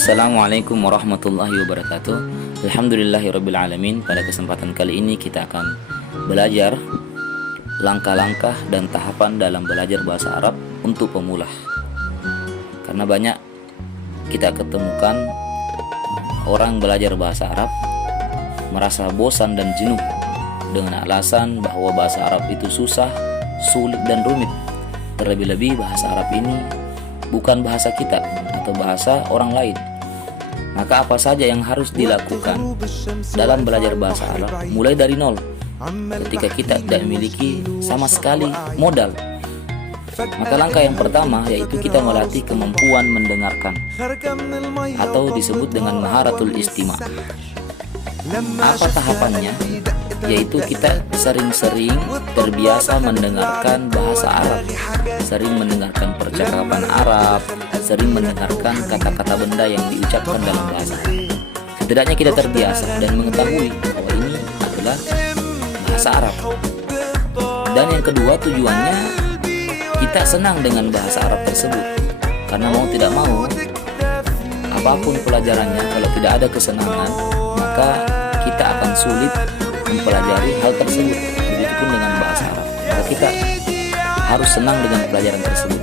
Assalamualaikum warahmatullahi wabarakatuh. Alhamdulillahirabbil alamin. Pada kesempatan kali ini kita akan belajar langkah-langkah dan tahapan dalam belajar bahasa Arab untuk pemula. Karena banyak kita ketemukan orang belajar bahasa Arab merasa bosan dan jenuh dengan alasan bahwa bahasa Arab itu susah, sulit dan rumit. Terlebih-lebih bahasa Arab ini bukan bahasa kita atau bahasa orang lain. Maka apa saja yang harus dilakukan dalam belajar bahasa Arab mulai dari nol ketika kita tidak memiliki sama sekali modal? Maka langkah yang pertama yaitu kita melatih kemampuan mendengarkan atau disebut dengan maharatul istima'. Apa tahapannya? Yaitu kita sering-sering terbiasa mendengarkan bahasa Arab, sering mendengarkan percakapan Arab, sering mendengarkan kata-kata benda yang diucapkan dalam bahasa Arab. Setidaknya kita terbiasa dan mengetahui bahwa ini adalah bahasa Arab. Dan yang kedua, tujuannya kita senang dengan bahasa Arab tersebut. Karena mau tidak mau, apapun pelajarannya, kalau tidak ada kesenangan, maka kita akan sulit mempelajari hal tersebut. Begitupun dengan bahasa Arab, maka kita harus senang dengan pelajaran tersebut.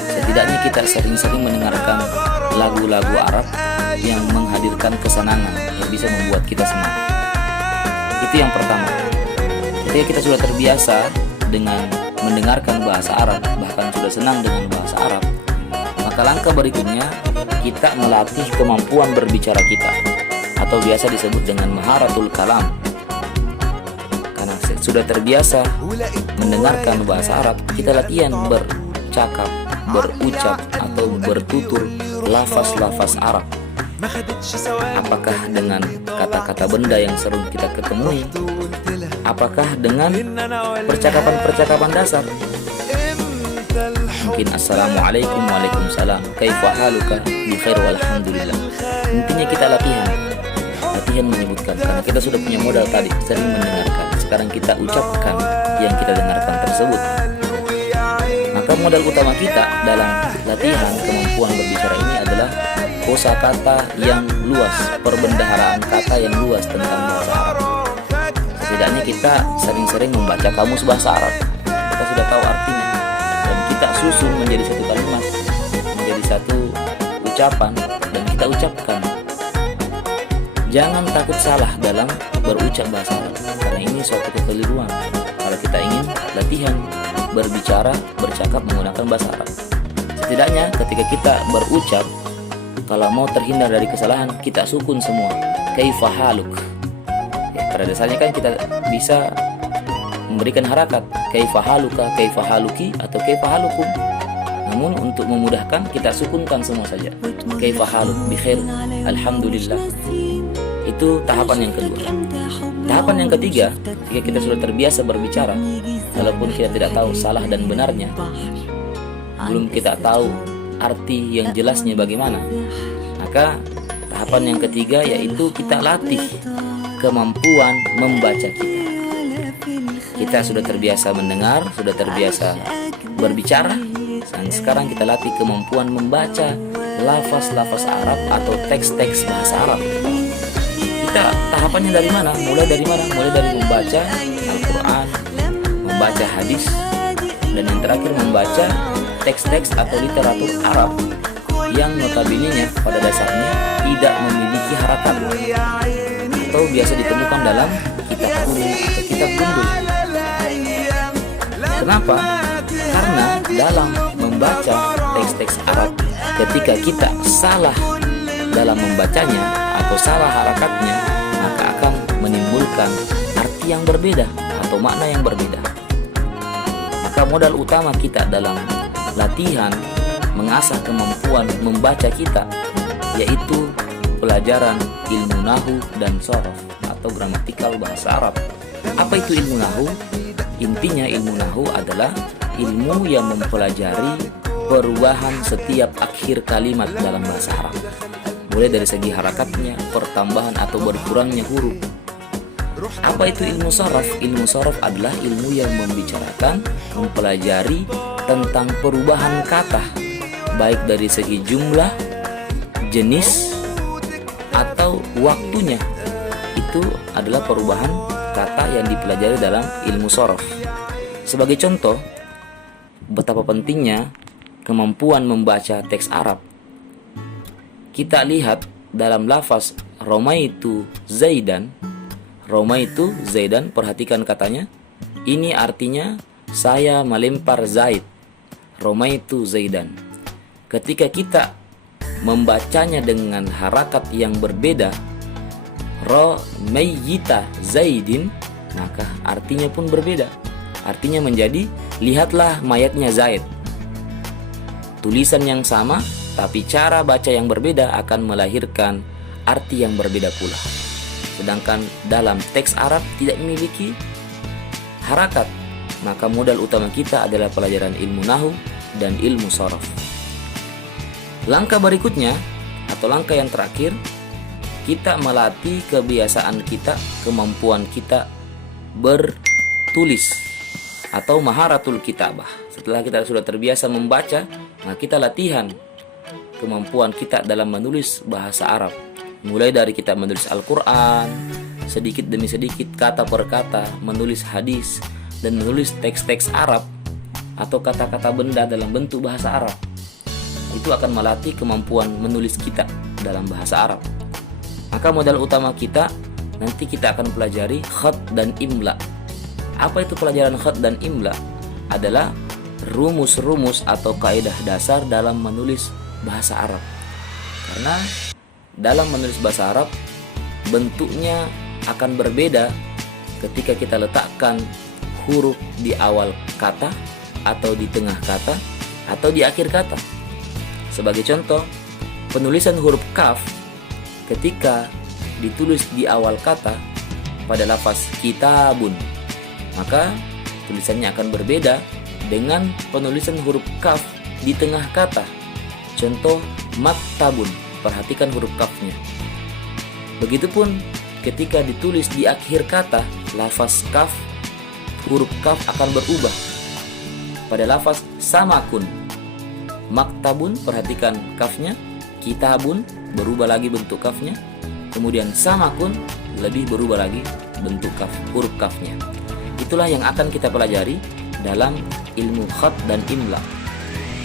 Setidaknya kita sering-sering mendengarkan lagu-lagu Arab yang menghadirkan kesenangan, yang bisa membuat kita senang. Itu yang pertama. Ketika kita sudah terbiasa dengan mendengarkan bahasa Arab, bahkan sudah senang dengan bahasa Arab, maka langkah berikutnya kita melatih kemampuan berbicara kita, atau biasa disebut dengan maharatul kalam. Karena sudah terbiasa mendengarkan bahasa Arab, kita latihan bercakap, berucap atau bertutur lafaz-lafaz Arab. Apakah dengan kata-kata benda yang sering kita ketemui? Apakah dengan percakapan-percakapan dasar? Mungkin assalamualaikum, waalaikumsalam, kaifa haluka, bi khair walhamdulillah. Intinya kita latihan menyebutkan, karena kita sudah punya modal tadi, sering mendengarkan. Sekarang kita ucapkan yang kita dengarkan tersebut. Maka modal utama kita dalam latihan kemampuan berbicara ini adalah kosakata yang luas, perbendaharaan kata yang luas tentang bahasa Arab. Setidaknya kita sering-sering membaca kamus bahasa Arab. Kita sudah tahu artinya, dan kita susun menjadi satu kalimat, menjadi satu ucapan, dan kita ucapkan. Jangan takut salah dalam berucap bahasa Arab, karena ini suatu kekeliruan kalau kita ingin latihan berbicara, bercakap menggunakan bahasa Arab. Setidaknya ketika kita berucap, kalau mau terhindar dari kesalahan, kita sukun semua. Kaifa haluk. Pada dasarnya kan kita bisa memberikan harakat kaifa haluka, kaifa haluki, atau kaifa halukum. Namun untuk memudahkan, kita sukunkan semua saja. Kaifa haluk, bi khair, alhamdulillah. Itu tahapan yang kedua. Tahapan yang ketiga, jika kita sudah terbiasa berbicara, walaupun kita tidak tahu salah dan benarnya, belum kita tahu arti yang jelasnya bagaimana, maka tahapan yang ketiga yaitu kita latih kemampuan membaca kita. Kita sudah terbiasa mendengar, sudah terbiasa berbicara, dan sekarang kita latih kemampuan membaca lafaz-lafaz Arab atau teks-teks bahasa Arab. Kita tahapannya dari mana? Mulai dari mana? Mulai dari membaca Al-Quran, membaca hadis, dan yang terakhir membaca teks-teks atau literatur Arab yang notabene-nya pada dasarnya tidak memiliki harakat atau biasa ditemukan dalam kitab kuning atau kitab gundul. Kenapa? Karena dalam membaca teks-teks Arab, ketika kita salah dalam membacanya atau salah harakatnya, maka akan menimbulkan arti yang berbeda atau makna yang berbeda. Maka modal utama kita dalam latihan mengasah kemampuan membaca kita yaitu pelajaran ilmu nahu dan sorof atau gramatikal bahasa Arab. Apa itu ilmu nahu? Intinya ilmu nahu adalah ilmu yang mempelajari perubahan setiap akhir kalimat dalam bahasa Arab, mulai dari segi harakatnya, pertambahan atau berkurangnya huruf. Apa itu ilmu sorof? Ilmu sorof adalah ilmu yang membicarakan, mempelajari tentang perubahan kata, baik dari segi jumlah jenis, atau waktunya. Itu adalah perubahan kata yang dipelajari dalam ilmu shorof. Sebagai contoh, betapa pentingnya kemampuan membaca teks Arab. Kita lihat dalam lafaz Romaitu Zaidan. Romaitu Zaidan, perhatikan katanya. Ini artinya saya melempar Zaid. Romaitu Zaidan. Ketika kita membacanya dengan harakat yang berbeda, Romayyita Zaidin, maka artinya pun berbeda. Artinya menjadi lihatlah mayatnya Zaid. Tulisan yang sama, tapi cara baca yang berbeda akan melahirkan arti yang berbeda pula. Sedangkan dalam teks Arab tidak memiliki harakat, maka modal utama kita adalah pelajaran ilmu nahu dan ilmu shorof. Langkah berikutnya atau langkah yang terakhir, kita melatih kebiasaan kita, kemampuan kita bertulis atau maharatul kitabah. Setelah kita sudah terbiasa membaca, nah kita latihan kemampuan kita dalam menulis bahasa Arab. Mulai dari kita menulis Al-Quran, sedikit demi sedikit, kata per kata, menulis hadis, dan menulis teks-teks Arab atau kata-kata benda dalam bentuk bahasa Arab. Itu akan melatih kemampuan menulis kita dalam bahasa Arab. Maka modal utama kita, nanti kita akan pelajari khat dan imla. Apa itu pelajaran khat dan imla? Adalah rumus-rumus atau kaidah dasar dalam menulis bahasa Arab. Karena dalam menulis bahasa Arab, bentuknya akan berbeda ketika kita letakkan huruf di awal kata, atau di tengah kata, atau di akhir kata. Sebagai contoh, penulisan huruf kaf ketika ditulis di awal kata pada lafaz kitabun, maka tulisannya akan berbeda dengan penulisan huruf kaf di tengah kata. Contoh maktabun, perhatikan huruf kafnya. Begitupun ketika ditulis di akhir kata lafaz kaf, huruf kaf akan berubah pada lafaz samakun. Maktabun, perhatikan kafnya. Kitabun, berubah lagi bentuk kafnya. Kemudian samakun, lebih berubah lagi bentuk kaf, huruf kafnya. Itulah yang akan kita pelajari dalam ilmu khat dan imla.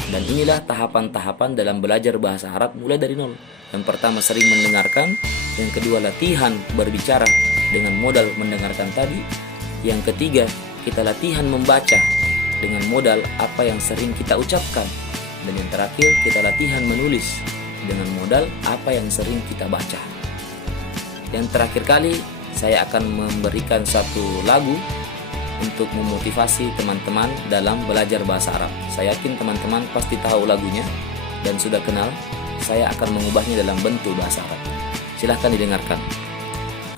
Dan inilah tahapan-tahapan dalam belajar bahasa Arab mulai dari nol. Yang pertama, sering mendengarkan. Yang kedua, latihan berbicara dengan modal mendengarkan tadi. Yang ketiga, kita latihan membaca dengan modal apa yang sering kita ucapkan. Dan yang terakhir, kita latihan menulis dengan modal apa yang sering kita baca. Yang terakhir kali, saya akan memberikan satu lagu untuk memotivasi teman-teman dalam belajar bahasa Arab. Saya yakin teman-teman pasti tahu lagunya dan sudah kenal. Saya akan mengubahnya dalam bentuk bahasa Arab. Silahkan didengarkan.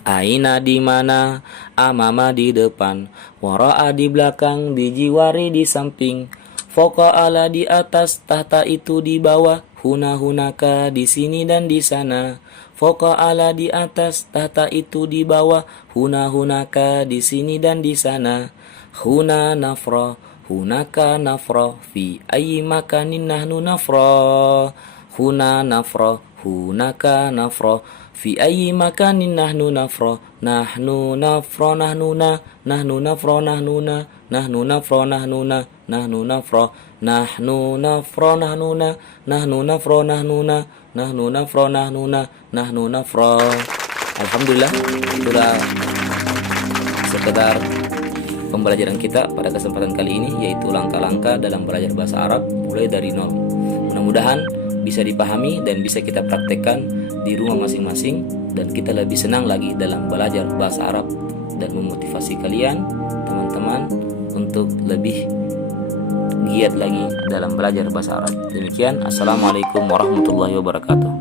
Aina di mana, amama di depan, wara'a di belakang, bijiwari di samping, foka ala di atas, tahta itu di bawah, huna hunaka di sini dan di sana. Foka ala di atas, tahta itu di bawah, huna hunaka di sini dan di sana. Huna nafra, hunaka nafra, fi ayyi makanin nahnu nafra. Huna nafra, hunaka nafra, fi ayyi makanin nahnu nafra. Nahnu nafra nahnuna, nahnu nafra nahnuna, nahnu nafra nahnuna, nahnu nafra, nahnu nafra nahnuna, nahnu nafra nahnuna, nahnu nafra nahnuna, nahnu nafra. Alhamdulillah, itulah sekedar pembelajaran kita pada kesempatan kali ini, yaitu langkah-langkah dalam belajar bahasa Arab mulai dari nol. Mudah-mudahan bisa dipahami dan bisa kita praktekkan di rumah masing-masing, dan kita lebih senang lagi dalam belajar bahasa Arab dan memotivasi kalian teman-teman untuk lebih giat lagi dalam belajar bahasa Arab. Demikian, assalamualaikum warahmatullahi wabarakatuh.